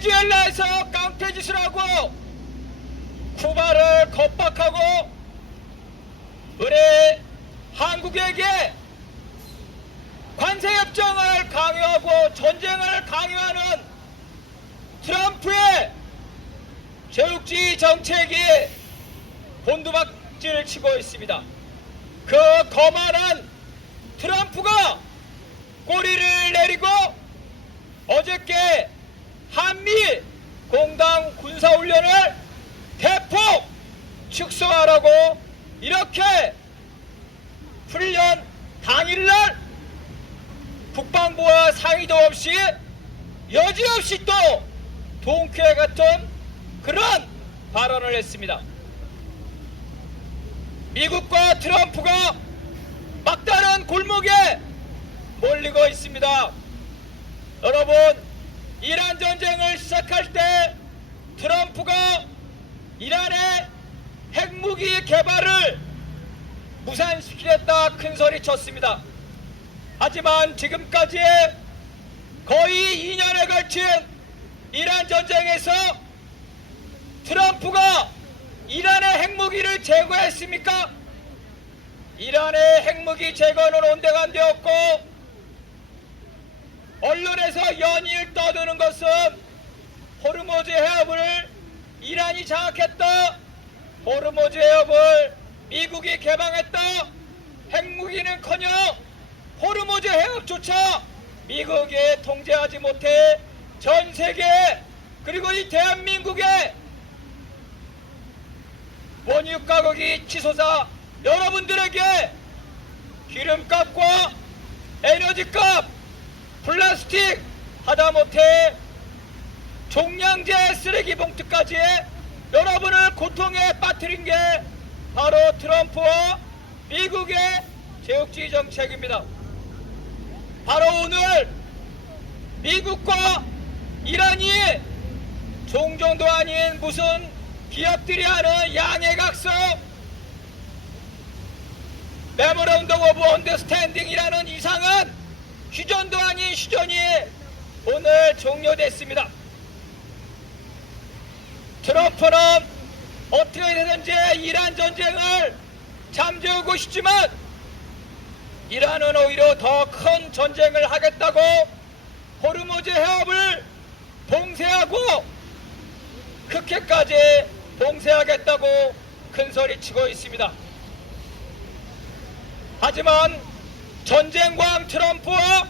베네수엘라에서 깡패짓을 하고 쿠바를 겁박하고 우리 한국에게 관세협정을 강요하고 전쟁을 강요하는 트럼프의 제국주의 정책이 곤두박질을 치고 있습니다. 그 거만한 트럼프가 꼬리를 내리고 어저께 한미 공동 군사훈련을 대폭 축소하라고 이렇게 훈련 당일날 국방부와 상의도 없이 여지없이 또 동쾌 같은 그런 발언을 했습니다. 미국과 트럼프가 막다른 골목에 몰리고 있습니다. 여러분, 이란 전쟁을 시작할 때 트럼프가 이란의 핵무기 개발을 무산시키겠다 큰 소리 쳤습니다. 하지만 지금까지 거의 2년에 걸친 이란 전쟁에서 트럼프가 이란의 핵무기를 제거했습니까? 이란의 핵무기 제거는 온데간데 없고 언론에서 연일 떠드는 것은 호르무즈 해협을 이란이 장악했다, 호르무즈 해협을 미국이 개방했다, 핵무기는커녕 호르무즈 해협조차 미국이 통제하지 못해 전 세계 그리고 이 대한민국의 원유 가격이 치솟아 여러분들에게 기름값과 에너지값, 플라스틱, 하다못해 종량제 쓰레기 봉투까지 여러분을 고통에 빠뜨린 게 바로 트럼프와 미국의 제국주의 정책입니다. 바로 오늘 미국과 이란이 종종도 아닌 무슨 기업들이 하는 양해각서 메모런덤 오브 언더스탠딩이라는 이상한 휴전도 아닌 휴전이 오늘 종료됐습니다. 트럼프는 어떻게 해서든지 이란 전쟁을 잠재우고 싶지만 이란은 오히려 더 큰 전쟁을 하겠다고 호르무즈 해협을 봉쇄하고 그렇게까지 봉쇄하겠다고 큰소리치고 있습니다. 하지만 전쟁광 트럼프와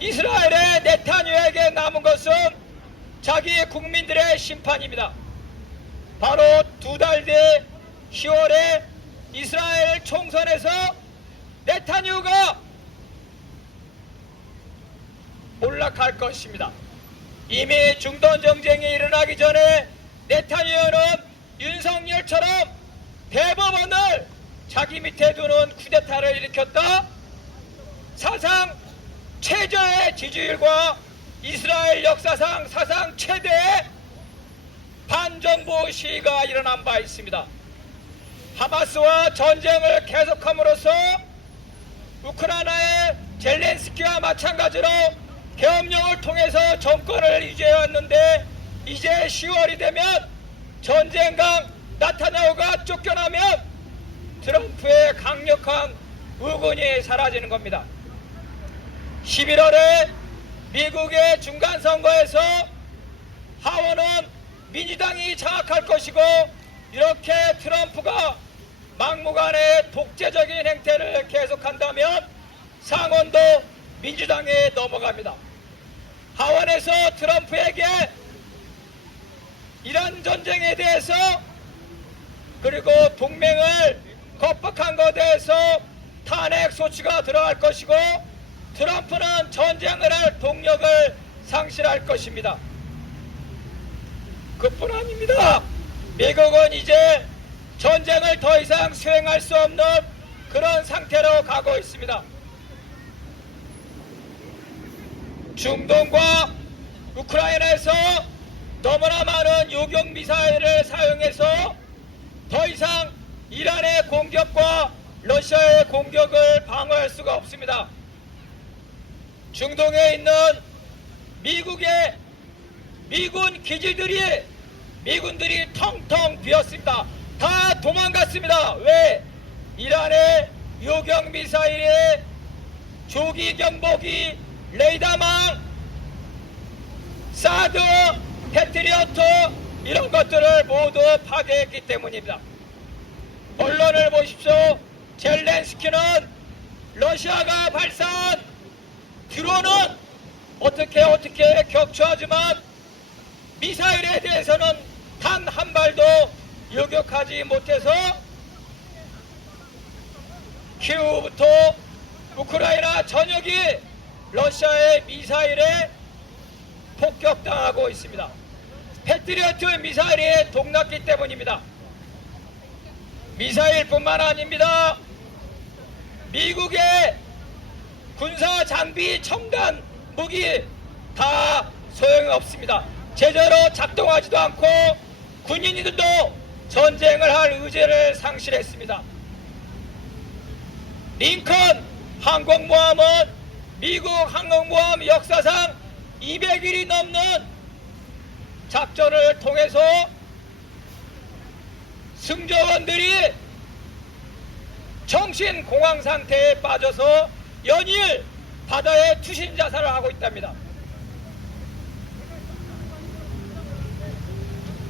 이스라엘의 네타냐후에게 남은 것은 자기 국민들의 심판입니다. 바로 두 달 뒤 10월에 이스라엘 총선에서 네타냐후가 몰락할 것입니다. 이미 중동 정쟁이 일어나기 전에 네타냐후는 윤석열처럼 대법원을 자기 밑에 두는 쿠데타를 일으켰다. 사상 최저의 지지율과 이스라엘 역사상 사상 최대의 반정부 시위가 일어난 바 있습니다. 하마스와 전쟁을 계속함으로써 우크라이나의 젤렌스키와 마찬가지로 계엄령을 통해서 정권을 유지해왔는데 이제 10월이 되면 전쟁강 네타냐후가 쫓겨나면 트럼프의 강력한 우군이 사라지는 겁니다. 11월에 미국의 중간선거에서 하원은 민주당이 장악할 것이고 이렇게 트럼프가 막무가내 독재적인 행태를 계속한다면 상원도 민주당에 넘어갑니다. 하원에서 트럼프에게 이란 전쟁에 대해서 그리고 동맹을 겁박한 것에 대해서 탄핵 소치가 들어갈 것이고 트럼프는 전쟁을 할 동력을 상실할 것입니다. 그뿐 아닙니다. 미국은 이제 전쟁을 더 이상 수행할 수 없는 그런 상태로 가고 있습니다. 중동과 우크라이나에서 너무나 많은 요격 미사일을 사용해서 더 이상 이란의 공격과 러시아의 공격을 방어할 수가 없습니다. 중동에 있는 미국의 미군 기지들이 미군들이 텅텅 비었습니다. 다 도망갔습니다. 왜? 이란의 요격 미사일의 조기 경보기, 레이더망, 사드, 패트리어트 이런 것들을 모두 파괴했기 때문입니다. 언론을 보십시오. 젤렌스키는 러시아가 발사한 드론은 어떻게 격추하지만 미사일에 대해서는 단 한 발도 요격하지 못해서 키우부터 우크라이나 전역이 러시아의 미사일에 폭격당하고 있습니다. 패트리어트 미사일이 동났기 때문입니다. 미사일뿐만 아닙니다. 미국의 군사 장비 첨단 무기 다 소용이 없습니다. 제대로 작동하지도 않고 군인들도 전쟁을 할 의지를 상실했습니다. 링컨 항공모함은 미국 항공모함 역사상 200일이 넘는 작전을 통해서 승조원들이 정신공황 상태에 빠져서 연일 바다에 투신 자살을 하고 있답니다.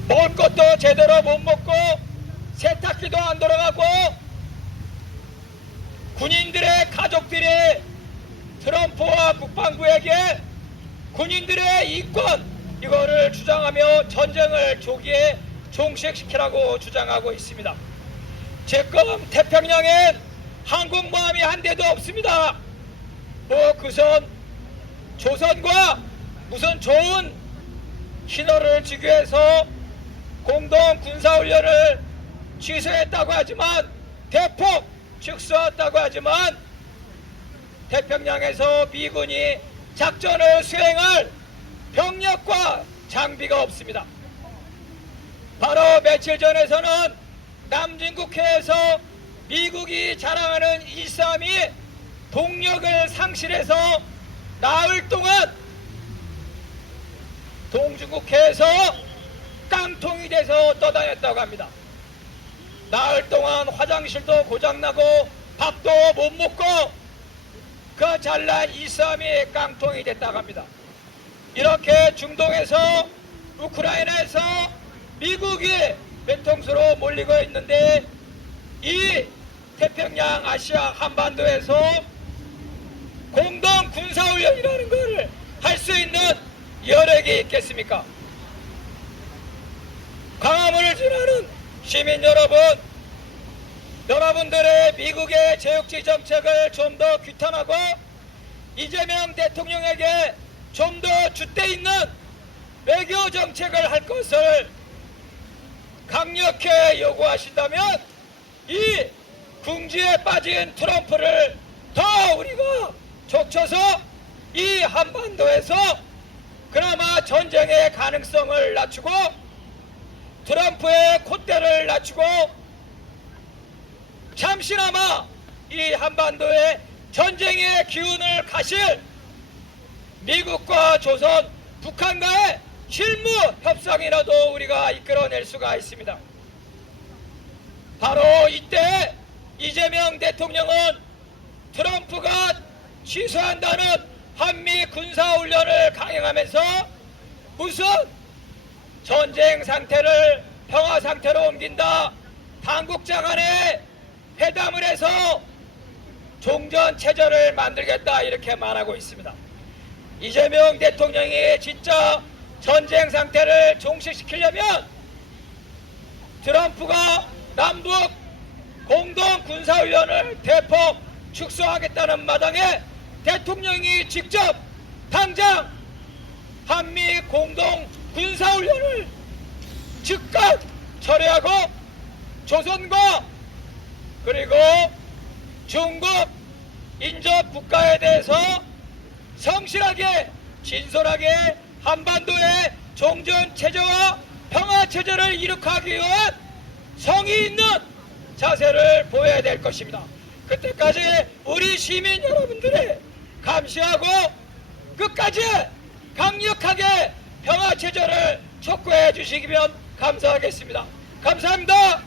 먹을 것도 제대로 못 먹고 세탁기도 안 돌아가고 군인들의 가족들이 트럼프와 국방부에게 군인들의 이권 이거를 주장하며 전쟁을 조기에 종식시키라고 주장하고 있습니다. 지금 태평양엔 항공모함이 한 대도 없습니다. 그선 조선과 무슨 좋은 신호를 주기 위해서 공동 군사훈련을 취소했다고 하지만 대폭 축소했다고 하지만 태평양에서 미군이 작전을 수행할 병력과 장비가 없습니다. 바로 며칠 전에서는 남진국해에서 미국이 자랑하는 이삼이 동력을 상실해서 나흘 동안 동중국해에서 깡통이 돼서 떠다녔다고 합니다. 나흘 동안 화장실도 고장나고 밥도 못 먹고 그 잘난 이삼이 깡통이 됐다고 합니다. 이렇게 중동에서 우크라이나에서 미국이 외통수로 몰리고 있는데 이 태평양 아시아 한반도에서 공동 군사훈련이라는 것을 할 수 있는 여력이 있겠습니까? 광화문을 지나는 시민 여러분, 여러분들의 미국의 제국주의 정책을 좀 더 규탄하고 이재명 대통령에게 좀 더 줏대 있는 외교 정책을 할 것을 강력히 요구하신다면 이 궁지에 빠진 트럼프를 더 우리가 족쳐서 이 한반도에서 그나마 전쟁의 가능성을 낮추고 트럼프의 콧대를 낮추고 잠시나마 이 한반도에 전쟁의 기운을 가실 미국과 조선, 북한과의 실무 협상이라도 우리가 이끌어낼 수가 있습니다. 바로 이때 이재명 대통령은 트럼프가 취소한다는 한미 군사훈련을 강행하면서 무슨 전쟁 상태를 평화 상태로 옮긴다, 당국장 간에 회담을 해서 종전 체제를 만들겠다 이렇게 말하고 있습니다. 이재명 대통령이 진짜 전쟁 상태를 종식시키려면 트럼프가 남북 공동 군사훈련을 대폭 축소하겠다는 마당에 대통령이 직접 당장 한미 공동 군사훈련을 즉각 철회하고 조선과 그리고 중국 인접 국가에 대해서 성실하게 진솔하게 한반도의 종전체제와 평화체제를 이룩하기 위한 성의 있는 자세를 보여야 될 것입니다. 그때까지 우리 시민 여러분들의 감시하고 끝까지 강력하게 평화 체제를 촉구해 주시면 감사하겠습니다. 감사합니다.